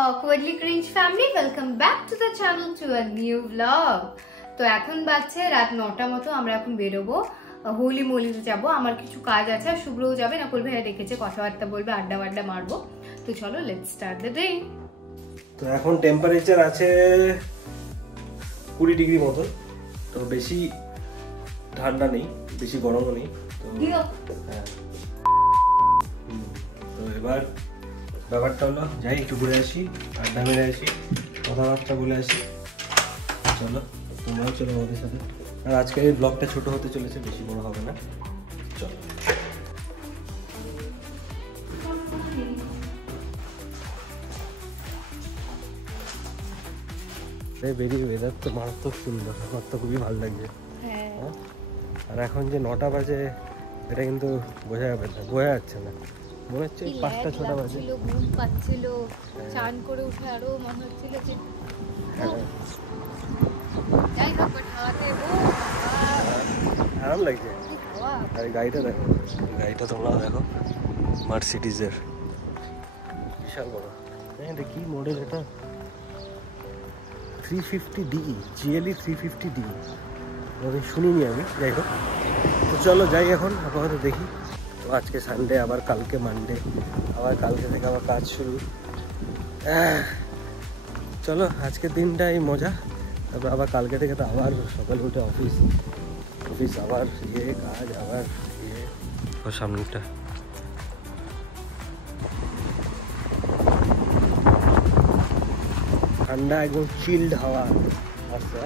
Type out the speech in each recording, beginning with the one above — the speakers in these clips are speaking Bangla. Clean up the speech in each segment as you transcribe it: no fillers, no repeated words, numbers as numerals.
awkwardly cringe family, welcome back to the channel to a new vlog. তো এখন বাজছে রাত 9টা মতো, আমরা এখন বেরোবো হোলি মোলিতে যাবো। আমার কিছু কাজ আছে, আর শুভ্রও যাবে, নকুল ভাইয়া ডেকেছে, কথাবার্তা বলবে, আড্ডা মারবো। তো চলো লেটস স্টার্ট দ্য ডে। তো এখন টেম্পারেচার আছে 20 ডিগ্রি মতো, তো বেশি ঠান্ডা নেই, বেশি গরমও নেই। তো হ্যাঁ, তো এবার ব্যাপারটা হলো যাই একটু ঘুরে আসি, আড্ডা মেরে আসি, কথাবার্তা বলে আসি। চলো তোমরাও চলো আমাদের সাথে। আর আজকের এই ব্লগটা ছোট হতে চলেছে, বেশি বড় হবে না। চলো বেরিয়ে, ওয়েদার তো মারাত্মক সুন্দর, আমার তো খুবই ভালো লাগছে। আর এখন যে 9টা বাজে এটা কিন্তু বোঝা যাচ্ছে না, মনে হচ্ছে 5টা-6টা বাজে। ঘুম পাচ্ছিল, চান করে উঠে আরো মনে হচ্ছিল যে যাই হোক, আরাম লাগছে। আর গাড়িটা দেখো, গাড়িটা তোমরা দেখো, মার্সিডিজের বিশাল বড়। এটা কি মডেল? এটা 350DE, GLE 350DE, শুনিনি আমি। যাই হোক, তো চলো যাই এখন, আপাতত দেখি। তো আজকে সানডে, আবার কালকে মানডে, আবার কালকে থেকে আবার কাজ শুরু। চলো আজকের দিনটাই মজা, তারপর আবার কালকে থেকে তো আবার সকালে উঠে অফিস, আবার কাজ, আবার সামনেটা ঠান্ডা, একদম চিল্ড হাওয়া আসছে।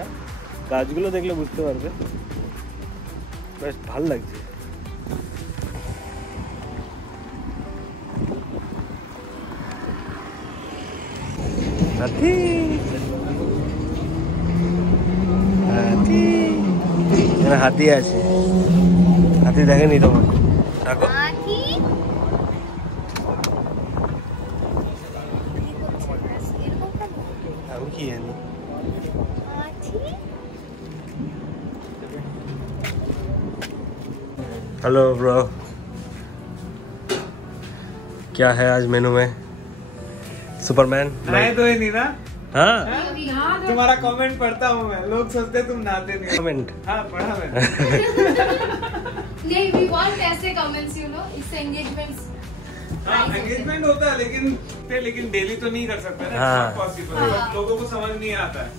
গাছগুলো দেখলে বুঝতে পারবে, বেশ ভাল লাগছে। হাতি আছে, হাতি দেখেনি তোমার? ডাকো। আমি কি জানি। हेलो ब्रो, क्या है आज मेनू में? सुपरमैन तो ही नहीं ना। हाँ, तुम्हारा कमेंट पढ़ता हूँ मैं, लोग सोचते तुम नहाते नहीं। कमेंट हाँ पढ़ा मैंने। नहीं, we want ऐसे comments, you know, इससे engagements। हाँ एंगेजमेंट होता है, लेकिन डेली तो नहीं कर सकते ना, हाँ। पॉसिबल। लोगों को समझ नहीं आता है।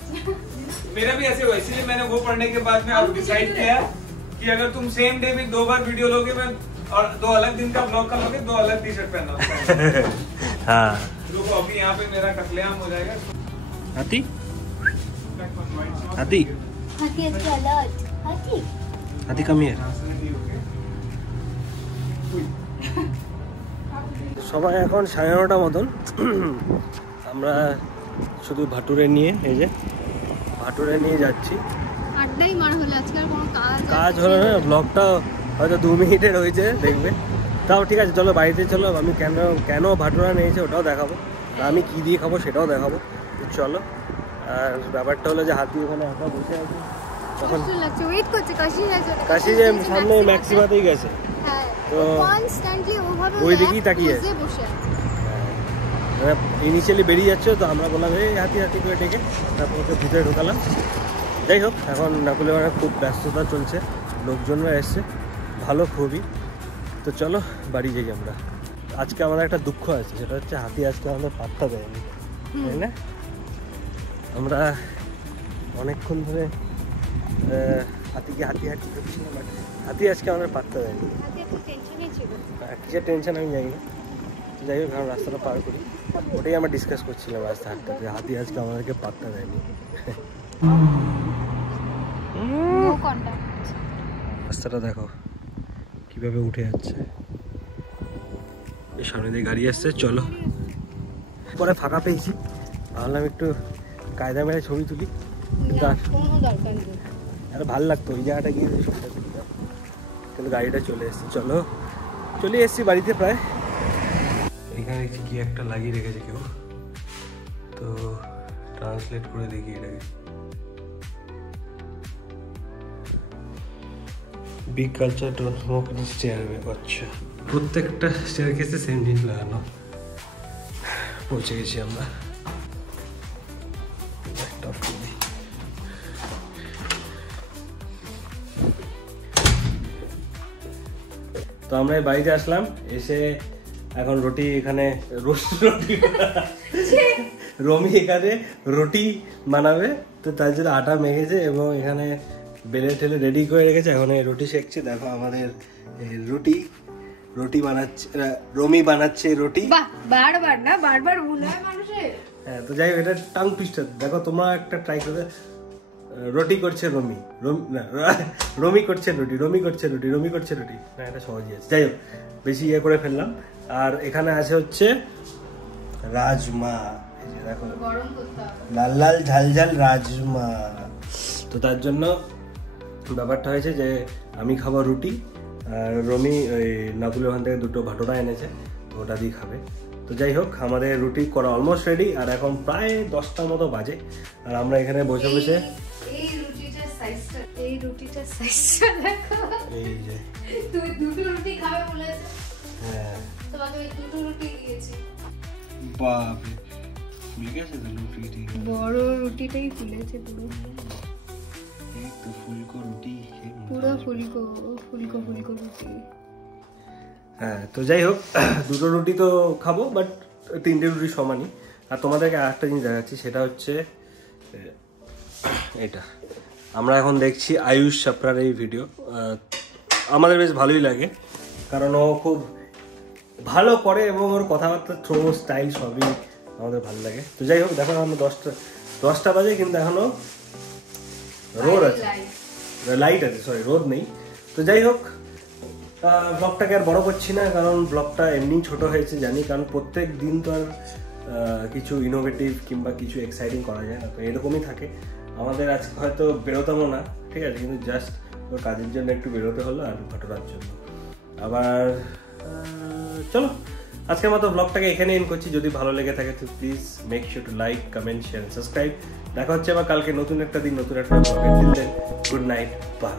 मेरा भी ऐसे हुआ, इसलिए मैंने वो पढ़ने के बाद में अब डिसाइड किया कि अगर तुम सेम डे में 2 बार वीडियो लोगे मैं, और 2 अलग दिन का ब्लॉग का लोगे, 2 अलग टी शर्ट पहनना होता है। हाँ। लोगों अभी यहाँ पे मेरा कत्लेआम हो जाएगा। हाथी हाथी हाथी कम हियर। সময় এখন 9:30 মতন। আমরা শুধু ভাটুরে নিয়ে, এই যে ভাটুরে নিয়ে যাচ্ছি। আড্ডাই মার হলো, আজকে আর কোনো কাজ হলো না। ব্লগটা হয়তো 2 মিনিটের হয়েছে, দেখবে। তাও ঠিক আছে, চলো বাড়িতে চলো। আমি কেন ভাটুরা নিয়েছি ওটাও দেখাবো, আর আমি কি দিয়ে খাবো সেটাও দেখাবো। চলো। আর ব্যাপারটা হলো যে হাতি ওখানে একা বসে আছে, তখন কাশি যে সামনে ম্যাক্সিমাতেই গেছে, তো ওই দিকেই তাকিয়ে আছে। ইনিশিয়ালি বেরিয়ে যাচ্ছে, তো আমরা বললাম এই হাতি করে ডেকে তারপর ওকে ভিতরে ঢোকালাম। যাই হোক, এখন নাকুলে মানে খুব ব্যস্ততা চলছে, লোকজনরা এসছে, ভালো খুবই। তো চলো বাড়ি যাই আমরা। আজকে আমাদের একটা দুঃখ আছে, সেটা হচ্ছে হাতি আজকে আমাদের পাত্তা দেয়নি, তাই না? আমরা অনেকক্ষণ ধরে হাতিকে হাতি করছিলাম, হাতি আজকে আমাদের পাত্তা দেয়নি। কিসের টেনশন আমি জানি না। যাই হোক, আমরা রাস্তাটা পার করি, ওটাই আমরা ডিসকাস করছিলাম রাস্তা হাঁটতে, যে হাতি আজকে আমাদেরকে পাত্তা দেয়নি। রাস্তাটা দেখো কিভাবে উঠে যাচ্ছে, এই সামনে দিয়ে গাড়ি আসছে। চলো, পরে ফাঁকা পেয়েছি, ভাবলাম একটু কায়দা মেরে ছবি তুলি, কিন্তু আর ভালো লাগতো ওই জায়গাটা গিয়ে ছবিটা তুলতাম, কিন্তু গাড়িটা চলে এসছে। চলে এসছি বাড়িতে প্রায়। এখানে কি একটা লাগিয়ে রেখেছে কেউ, তো ট্রান্সলেট করে দেখি এটাকে। Big culture don't smoke in stairway. আচ্ছা, প্রত্যেকটা স্টেয়ারকেসে সেম জিনিস লাগানো। পৌঁছে গেছি আমরা। আমরা এই বাড়িতে আসলাম, এসে এখন রুটি এখানে রুটি রমি এখানে রুটি বানাবে, তো তার জন্য আটা মেখেছে এবং এখানে বেলে ঠেলে রেডি করে রেখেছে। এখন এই রুটি সেঁকছে। দেখো আমাদের রুটি বানাচ্ছে, রমি বানাচ্ছে রুটি। বারবার ভুল হয় মানুষের। হ্যাঁ, তো যাই হোক, এটা টাং পিস্টার। দেখো তোমরা একটা ট্রাই করে, রুটি করছে রমি, রমি করছে রুটি, রমি করছে রুটি, রমি করছে রুটি। না, এটা সহজই আছে। যাই হোক, বেশি ইয়ে করে ফেললাম। আর এখানে আছে হচ্ছে রাজমা, দেখো লাল লাল ঝাল ঝাল রাজমা। তো তার জন্য ব্যাপারটা হয়েছে যে আমি খাবো রুটি, আর রমি ওই নাকুলের ওখান থেকে দুটো ভাটোরা এনেছে, ওটা দিয়ে খাবে। তো যাই হোক, আমাদের রুটি করা অলমোস্ট রেডি। আর এখন প্রায় 10টার মতো বাজে, আর আমরা এখানে বসে বসে এই রুটিটার সাইজটা দেখো। এই যে তুমি দুটো রুটি খাবে বলেছো, হ্যাঁ তোমাকে ওই দুটো রুটি দিয়েছি। বাপরে, ফুলে গেছে তো রুটি, বড় রুটিটাই ফুলেছে পুরো, একটু ফুলকো রুটি, পুরো ফুলকো রুটি। হ্যাঁ, তো যাই হোক, দুটো রুটি তো খাবো, বাট 3টে রুটি সমানই। আর তোমাদেরকে আরেকটা জিনিস দেখাচ্ছি, সেটা হচ্ছে এটা। আমরা এখন দেখছি আয়ুষ চাপড়ার এই ভিডিও, আমাদের বেশ ভালোই লাগে, কারণ ও খুব ভালো করে এবং ওর কথাবার্তা, থ্রো, স্টাইল সবই আমাদের ভালো লাগে। তো যাই হোক, দেখো এখন 10টা বাজে, কিন্তু এখনো রোদ আছে, লাইট আছে, সরি রোদ নেই। তো যাই হোক, ব্লগটাকে আর বড় করছি না, কারণ ব্লগটা এমনি ছোট হয়েছে জানি, কারণ প্রত্যেক দিন তো আর কিছু ইনোভেটিভ কিংবা কিছু এক্সাইটিং করা যায় না। তো এরকমই থাকে আমাদের। আজকে হয়তো বেরোতামও না, ঠিক আছে, কিন্তু জাস্ট ওর কাজের জন্য একটু বেরোতে হলো, আর ঘটনার জন্য। আবার চলো, আজকের মতো ব্লগটাকে এখানে এন্ড করছি। যদি ভালো লেগে থাকে তো please make sure to like, comment, share, subscribe. দেখা হচ্ছে আবার কালকে নতুন একটা দিন, নতুন একটা ব্লগে। Till then, good night, by.